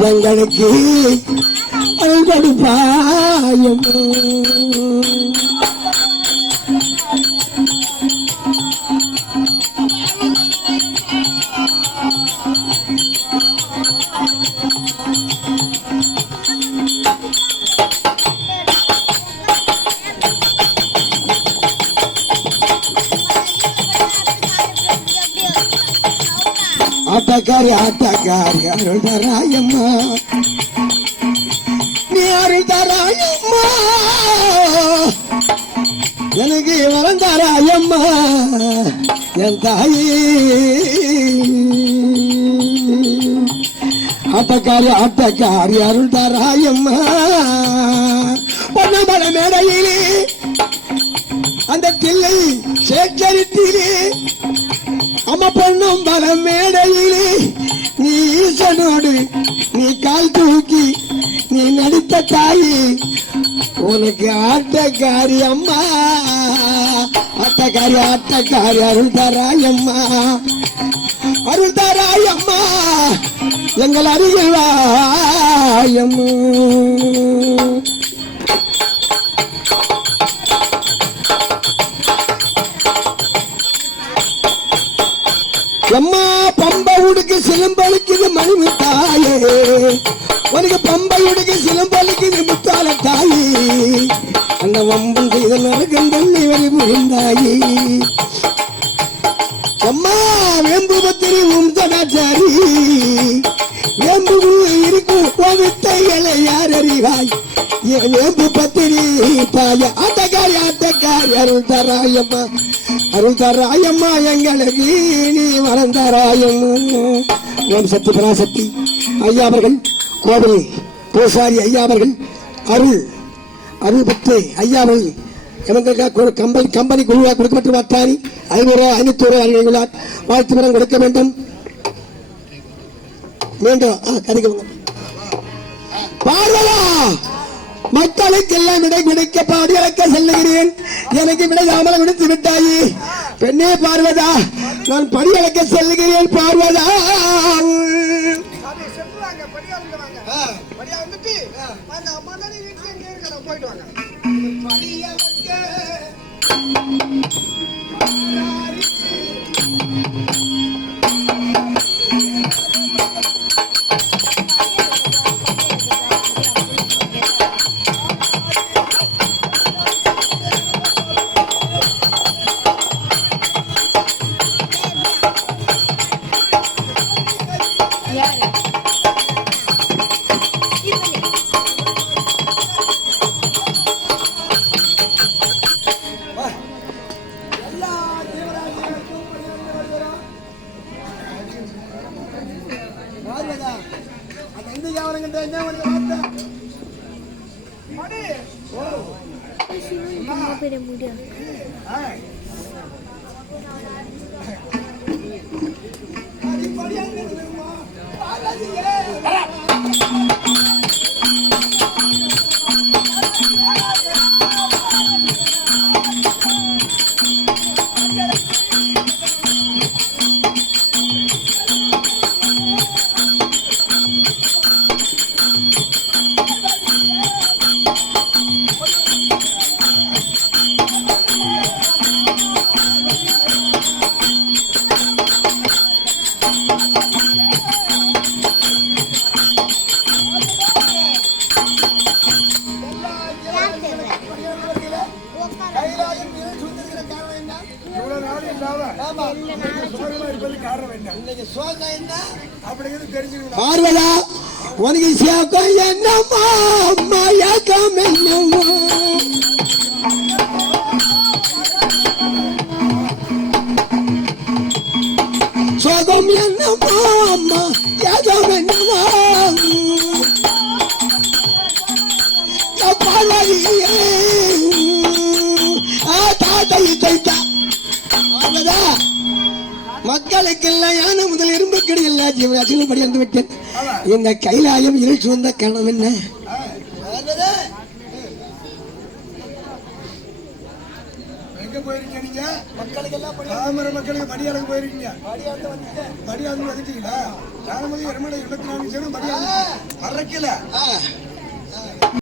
எங்களுக்கு கொடுப்பாயம் ஆட்டக்காரி ஆட்டக்காரி அருள் தராயம்மா நீ அருள் தராயம்மா எனக்கு வரம் தராயம்மா என் தாயி ஆட்டக்காரி ஆட்டக்காரி அருள் தராயம்மா பொன்னமல மேடையிலே அந்த தில்லை சேகரித்திலே அம்மா பொண்ணும் பல மேடையிலே நீ ஈசனோடு நீ கால் தூக்கி நீ நடித்த தாயி உனக்கு ஆட்டக்காரி அம்மா ஆட்டக்காரி ஆட்டக்காரி அருள் தராயம்மா அருள் தராயம்மா எங்கள் அருகில் வாயம்மா அம்மா பம்பை உடுக்கு சிலம்பளிக்குது மணி முத்தாயே உனக்கு பம்பை உடுக்கு சிலம்பளிக்குது முத்தால தாயி அந்த வம்பம் செய்த நரகம் தன்னை வழி புரிந்தாயி அம்மா வேம்பு பத்திரி உம்சடாச்சாரி வேம்பு இருக்கும் வித்தைகளை யார் அறிவாய் என் வேம்பு பத்திரி தாய ஆட்டக்காரி ஆட்டக்காரி அருள் தராயம்மா அருள் தராயம்மா எங்களுக்கு நீ வரம் தராயம்மா ஓம் சக்தி பராசக்தி ஐயா அவர்கள் கோவில் பூசாரி ஐயா அவர்கள் அருள் பத்து ஐயா அவர்கள் எங்களுக்கு கம்பெனி குழுவாக கொடுக்கப்பட்டு வார்த்தாரி 500 500 வாழ்த்து பணம் கொடுக்க வேண்டும் மீண்டும் கதைக்கு பார்வலா மக்களுக்கு எல்லாம் விடை கொடுக்க பாடி இழக்க செல்லுகிறேன் எனக்கு விடையாமல் விடுத்து விட்டாயே பெண்ணே பார்வதா நான் படி இழக்க செல்லுகிறேன் பார்வதா பார்வதா உனக்கு சேக்கம் என்னம்மா மயக்கம் என்னம்மா சோகம் என்னம்மா அம்மா யாகம் என்னம்மா பார்வதியே தாத்தை தைத்தா பார்வதா மக்களுக்கெல்லாம் யானை முதல் இரும்பு கிடையில்லை ஜீவராசிகள் படி வந்து விட்டேன் இந்த கைலாயம் இருள் சூழ்ந்த கணம் என்ன எங்க போயிருக்கீங்க மக்களுக்கெல்லாம் பாமர மக்களுக்கு மடியாளுக்கு போயிருக்கீங்க. மடியாளுக்கு வந்துட்டீங்களா? 4 மணி 2 மணி 24 மறக்கல.